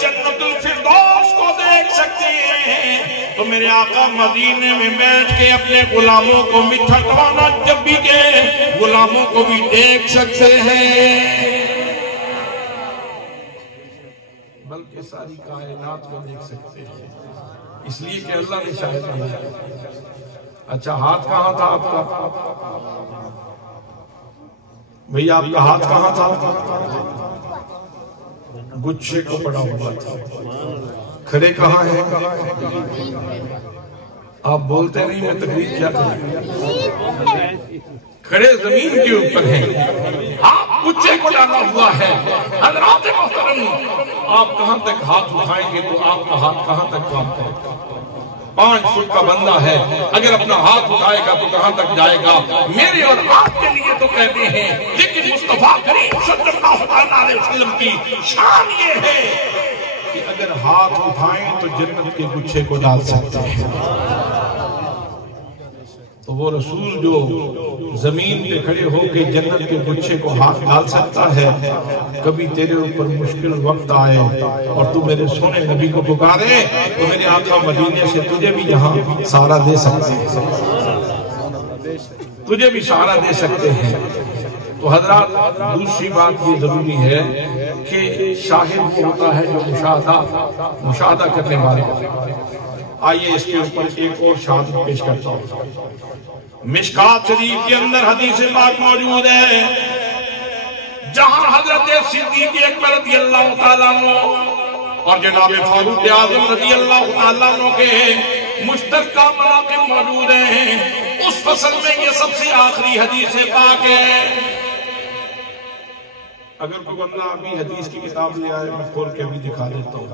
جنت الفردوس کو دیکھ سکتے ہیں تو میرے آقا مدینے میں بیٹھ کے اپنے غلاموں کو میٹھا ٹوانا جبی کے غلاموں کو بھی دیکھ سکتے ہیں، بلکہ ساری کائنات کو دیکھ سکتے ہیں، اس لیے کہ اللہ نے شاہد کیا۔ اچھا ہاتھ کہاں تھا آپ کا؟ بھئی آپ کا ہاتھ کہاں تھا؟ گچھے کو پڑا ہوا تھا۔ کھڑے کہاں ہیں؟ آپ بولتے نہیں، میں تقریر کیا کروں؟ کھڑے زمین کے اوپر ہیں، آپ گچھے کو ڈالا ہوا ہے۔ حضرات محترم، آپ کہاں تک ہاتھ اٹھائیں گے تو آپ کا ہاتھ کہاں تک کام کرے گا؟ 5 فٹ کا بندہ ہے، اگر اپنا ہاتھ اٹھائے گا تو کہاں تک جائے گا؟ میرے اور آپ کے لیے تو کہتے ہیں، لیکن مصطفیٰ کریم صلی اللہ علیہ وسلم کی شان یہ ہے کہ اگر ہاتھ اٹھائیں تو جنت کے گچھے کو ڈال سکتے ہیں۔ تو وہ رسول جو زمین پہ کھڑے ہو کے جنت کے گچھے کو ہاتھ ڈال سکتا ہے، کبھی تیرے اوپر مشکل وقت آئے اور تو میرے سونے نبی کو پکارے تو میرے آقا مدینے سے تجھے بھی یہاں سہارا دے سکتے ہیں، تجھے بھی سہارا دے سکتے ہیں۔ تو حضرات دوسری بات یہ ضروری ہے کہ شاہد وہ ہوتا ہے جو مشاہدہ کرنے والے۔ آئیے اس کے اوپر ایک اور شہادت پیش کرتا ہوں۔ مشکات شریف کے اندر حدیث پاک موجود ہے جہاں حضرت صدیق اکبر رضی اللہ تعالیٰ عنہ اور جناب فاروق اعظم رضی اللہ تعالیٰ عنہ کے مشترکہ مراقب موجود ہیں۔ اس فصل میں یہ سب سے آخری حدیث پاک ہے۔ اگر کوئی بندہ ابھی حدیث کی کتاب لے آئے میں کھول کے ابھی دکھا دیتا ہوں،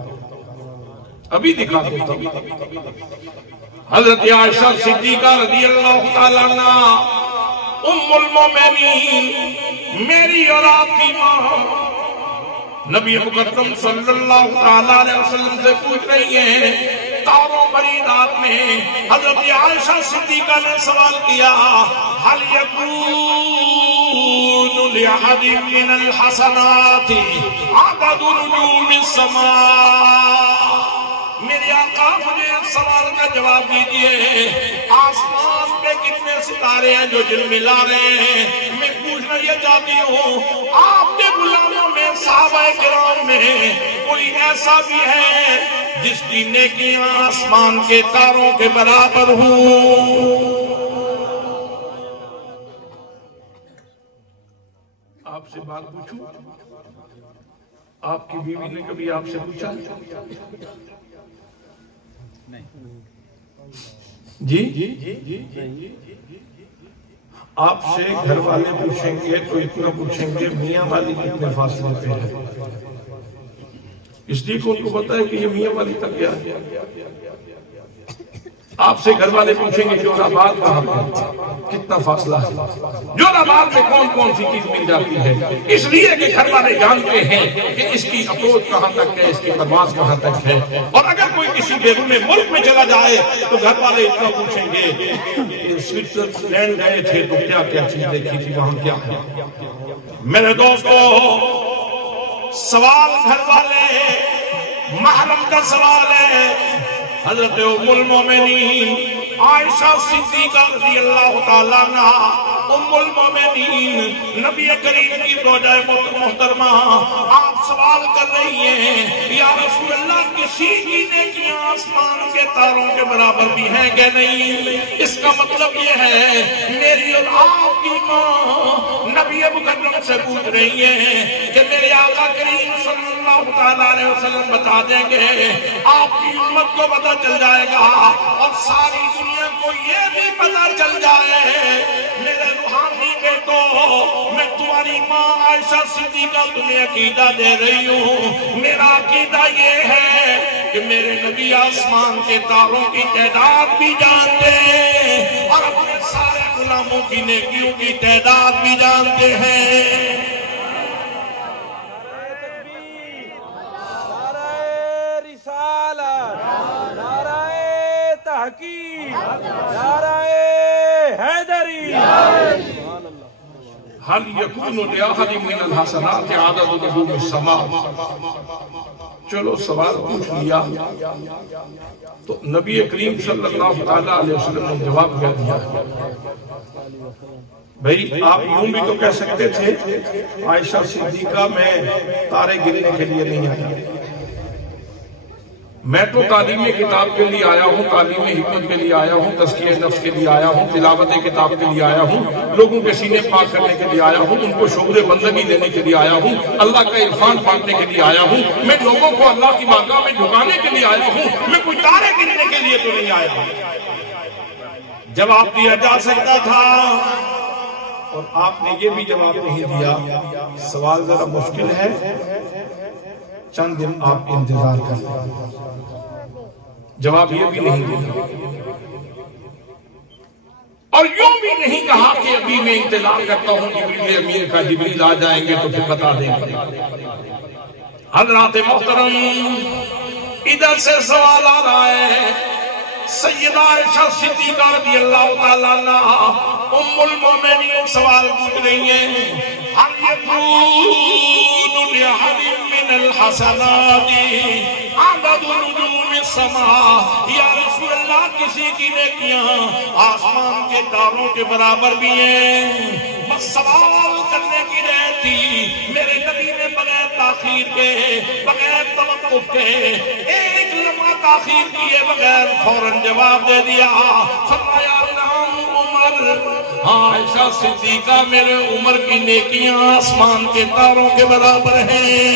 ابھی دکھا دیتا ہوں۔ حضرت عائشہ صدیقہ رضی اللہ تعالیٰ عنہ ام المومنین، میری اور آپ کی ماں، نبی مکرم صلی اللہ تعالیٰ علیہ وسلم سے پوچھ رہی ہیں۔ تاروں بڑی رات میں حضرت عائشہ صدیقہ نے سوال کیا، حل یکون لأحد من الحسنات عدد نجوم السماء۔ میرے آقا مجھے سوال کا جواب دیجئے، آسمان پہ کتنے ستارے ہیں جو جلملا رہے ہیں؟ میں پوچھنا یہ چاہتی ہوں آپ کے غلاموں میں صحابہ کرام میں کوئی ایسا بھی ہے جس کی نیکیاں آسمان کے تاروں کے برابر ہوں؟ آپ سے بات پوچھوں، آپ کی بیوی نے کبھی آپ سے پوچھا؟ جی آپ سے گھر والے پوچھیں گے تو اتنا پوچھیں گے میاں والی کتنے فاصلے پہ ہے؟ اس لیے کو ان کو پتا ہے کہ یہ میاں والی تک گیا ہے۔ آپ سے گھر والے پوچھیں گے جوہر آباد کہاں پہ کتنا فاصلہ ہے، جوہر آباد میں کون کون سی چیز مل جاتی ہے، اس لیے کہ گھر والے جانتے ہیں کہ اس کی اپروچ کہاں تک ہے، اس کی پرواز کہاں تک ہے۔ اور اگر کوئی کسی بیرون ملک میں چلا جائے تو گھر والے اتنا پوچھیں گے کہ سوئٹزرلینڈ گئے تھے تو کیا کیا چیز دیکھی تھی، وہاں کیا ہے۔ میرے دوستو، سوال گھر والے محرم کا سوال ہے۔ حضرت ام المومنین عائشہ صدیقہ رضی اللہ تعالیٰ عنہ ام المومنین نبی کریم کی زوجہ محترمہ آپ سوال کر رہی ہیں، یا رسول اللہ کسی کی نیکیاں آسمان کے تاروں کے برابر بھی ہیں کہ نہیں؟ اس کا مطلب یہ ہے میری اور آپ کی ماں نبی مکرم سے پوچھ رہی ہیں کہ میرے آقا کریم صلی اللہ تعالیٰ علیہ وسلم بتا دیں گے، آپ کی امت کو پتہ چل جائے گا اور ساری دنیا کو یہ بھی پتہ چل جائے، میرے روحانی بیٹو، میں تمہاری ماں عائشہ صدیقہ تمہیں عقیدہ دے رہی ہوں۔ میرا عقیدہ یہ ہے کہ میرے نبی آسمان کے تاروں کی تعداد بھی جانتے ہیں اور اپنے سارے غلاموں کی نیکیوں کی تعداد بھی جانتے ہیں۔ حل یکون لأحد من الحسنات عدد نجوم السماء۔ چلو سوال پوچھ لیا تو نبی کریم صلی اللہ علیہ وسلم نے جواب کیا دیا؟ بھئی آپ یوں بھی تو کہہ سکتے تھے عائشہ صدیقہ میں تارے گرنے کے لیے نہیں آیا، میں تو تعلیم کتاب کے لیے آیا ہوں، تعلیم حکمت کے لیے آیا ہوں، تزکیہ نفس کے لیے آیا ہوں، تلاوت کتاب کے لیے آیا ہوں، لوگوں کے سینے پاک کرنے کے لیے آیا ہوں، ان کو شعور بندگی دینے کے لیے آیا ہوں، اللہ کا عرفان پانے کے لیے آیا ہوں، میں لوگوں کو اللہ کی بارگاہ میں جھکانے کے لیے آیا ہوں، میں کوئی تارے گرنے کے لیے تو نہیں آیا ہوں۔ جواب دیا جا سکتا تھا اور آپ نے یہ بھی جواب نہیں دیا۔ سوال ذرا مشکل ہے، چند دن آپ انتظار کریں۔ جواب یہ بھی نہیں دیا اور یوں بھی نہیں کہا کہ ابھی میں انتظار کرتا ہوں جبریل امین کا، جبریل آ جائیں گے تو پھر بتا دیں گے۔ حضرات محترم، ادھر سے سوال آ رہا ہے سیدہ عائشہ صدیقہ رضی اللہ تعالیٰ عنہ ام المومنین سوال پوچھ رہی ہیں هل يكون لأحد من الحسنات عدد نجوم السماء یا رسول اللہ کسی کی نیکیاں آسمان کے تاروں کے برابر بھی ہیں؟ بس سوال کرنے کی رہتی میرے نبی نے بغیر تاخیر کے بغیر توقف کے ایک لمحہ تاخیر کیے بغیر فوراً جواب دے دیا فرمایا عمر عائشہ صدیقہ میرے عمر کی نیکیاں آسمان کے تاروں کے برابر ہیں۔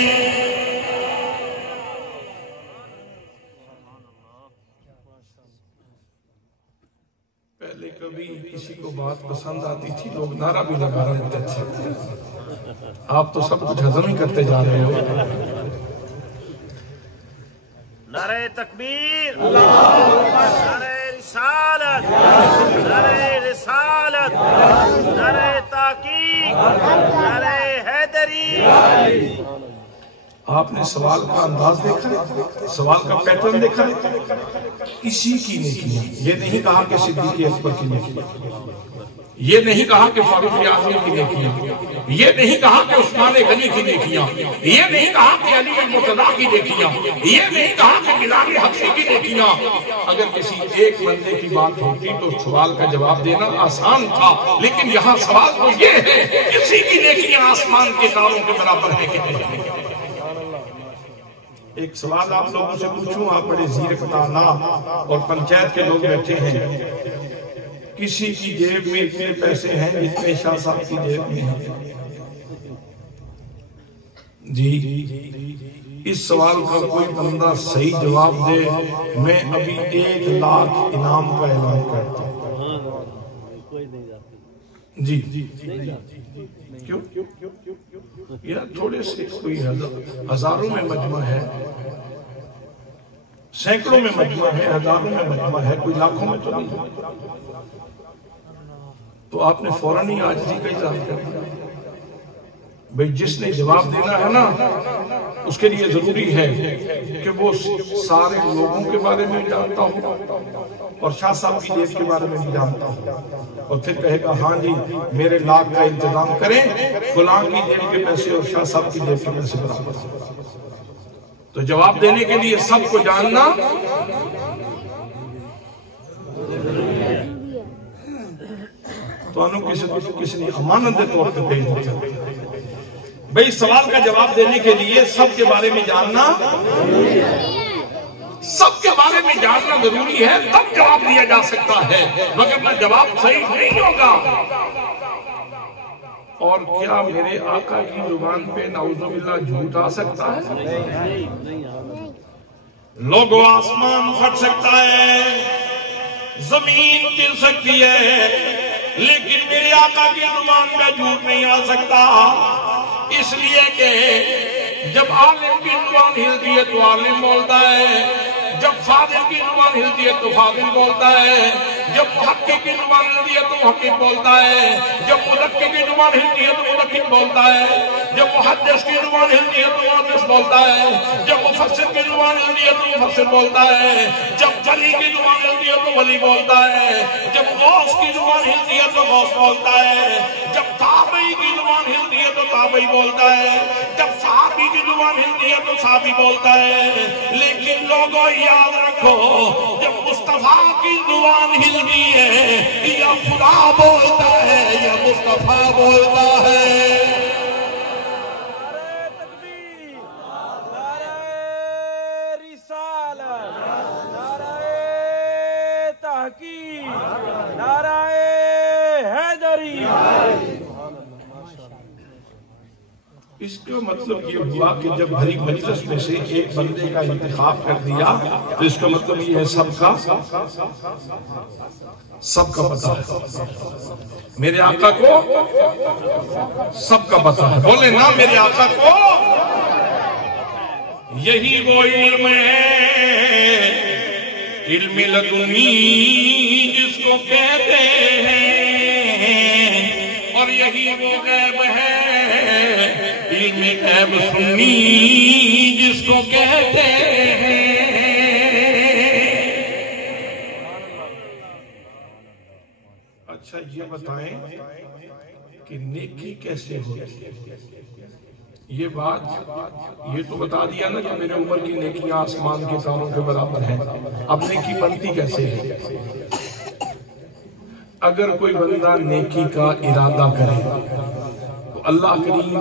پہلے کبھی کسی کو بات پسند آتی تھی لوگ نعرہ بھی لگا لیتے تھے، آپ تو سب کچھ ہضم ہی کرتے جا رہے ہو۔ نعرہ تکبیر، نعرہ رسالت، نعرہ رسالت، نعرہ تحقیق، نعرہ حیدری۔ آپ نے سوال کا انداز دیکھا، سوال کا پیٹرن دیکھا، کسی کی نیکیاں، یہ نہیں کہا کہ صدیق اکبر کی نیکیاں، یہ نہیں کہا کہ فاروق اعظم کی نیکیاں، یہ نہیں کہا کہ عثمان غنی کی نیکیاں، یہ نہیں کہا کہ علی مرتضیٰ کی نیکیاں، یہ نہیں کہا کہ بلال حبشی کی نیکیاں۔ اگر کسی ایک بندے کی بات ہوتی تو سوال کا جواب دینا آسان تھا، لیکن یہاں سوال تو یہ ہے کسی کی نیکیاں آسمان کے تاروں کے برابر ہے کہ نہیں۔ ایک سوال آپ لوگوں سے پوچھوں، آپ بڑے زیر فتانہ اور پنچایت کے لوگ بیٹھے ہیں، کسی کی جیب میں اتنے پیسے ہیں جتنے شاہ صاحب کی جیب میں ہیں؟ جی، اس سوال کا کوئی بندہ صحیح جواب دے، میں ابھی 1 لاکھ انعام کا اعلان کرتا ہوں۔ جی کیوں؟ یہ تھوڑے سے کوئی ہزاروں میں مجمع ہے، سینکڑوں میں مجمع ہے، ہزاروں میں مجمع ہے، کوئی لاکھوں میں تو نہیں۔ تو آپ نے فوراً ہی عاجزی کا اظہار کر دیا۔ بھئی جس نے جواب دینا ہے نا اس کے لیے ضروری ہے کہ وہ سارے لوگوں کے بارے میں جانتا ہوں اور شاہ صاحب کی جیب کے بارے میں بھی جانتا ہوں، اور پھر کہے گا ہاں جی میرے لاکھ کا انتظام کریں، فلاں کی جیب کے پیسے اور شاہ صاحب کی جیب کے پیسے برابر۔ تو جواب دینے کے لیے سب کو جاننا تو انہوں کسی نے امانت دے طور پر بھیج دیا۔ بھئی سوال کا جواب دینے کے لیے سب کے بارے میں جاننا، سب کے بارے میں جاننا ضروری ہے، تب جواب دیا جا سکتا ہے، مگر جواب صحیح نہیں ہوگا۔ اور کیا میرے آقا کی زبان پہ نعوذ باللہ جھوٹ آ سکتا ہے؟ لوگوں آسمان پھٹ سکتا ہے، زمین گر سکتی ہے، لیکن میرے آقا کی زبان پہ جھوٹ نہیں آ سکتا، اس لیے کہ جب عالم کی زبان ہلتی ہے تو عالم بولتا ہے، جب فاضل کی زبان ہلتی ہے تو فاضل بولتا ہے، جب محقق کی زبان ہلتی ہے تو محقق بولتا ہے، جب مدقق کی زبان ہلتی ہے تو مدقق بولتا ہے، جب محدث کی زبان ہلتی ہے تو محدث بولتا ہے، جب مفسر کی زبان ہلتی ہے تو مفسر بولتا ہے، جب ولی کی زبان ہلتی ہے تو ولی بولتا ہے، جب غوث کی زبان ہلتی ہے تو غوث بولتا ہے، جب تابعی کی زبان ہلتی ہے تو تابعی بولتا ہے، جب صحابی کی زبان ہلتی ہے تو صحابی بولتا ہے۔ لیکن لوگوں یاد رکھو جب مصطفیٰ کی زبان ہلتی ہے یا خدا بولتا ہے یا مصطفیٰ بولتا ہے۔ نعرہ تکبیر، نعرہ رسالت، نعرہ تحقیق، نعرہ حیدری۔ اس کا مطلب یہ ہوا کہ جب بھری مجلس میں سے ایک بندے کا انتخاب کر دیا تو اس کا مطلب یہ ہے سب کا پتہ ہے، میرے آقا کو سب کا پتہ ہے، بولے نا میرے آقا کو۔ یہی وہ علم ہے، علم لدنی جس کو کہتے ہیں، اور یہی وہ غیب ہے، علم غیب سنی جس کو کہتے ہیں۔ یہ بتائیں کہ نیکی کیسے ہوتی ہے؟ یہ بات یہ تو بتا دیا نا کہ میرے عمر کی نیکیاں آسمان کے تاروں کے برابر ہیں. اب نیکی بنتی کیسے ہے؟ اگر کوئی بندہ نیکی کا ارادہ کرے تو اللہ کریم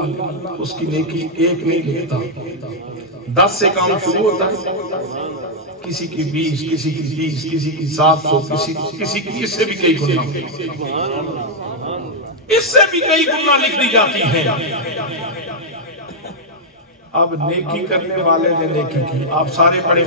اس کی نیکی ایک نہیں لکھتا، 10 سے کام شروع ہوتا ہے. کسی کی 20، کسی کی 30، کسی کی 700، کسی کی اس سے بھی کئی گنا، اس سے بھی کئی گنا لکھ دی جاتی ہیں. اب نیکی کرنے والے نے نیکی کی، آپ سارے پڑھیں.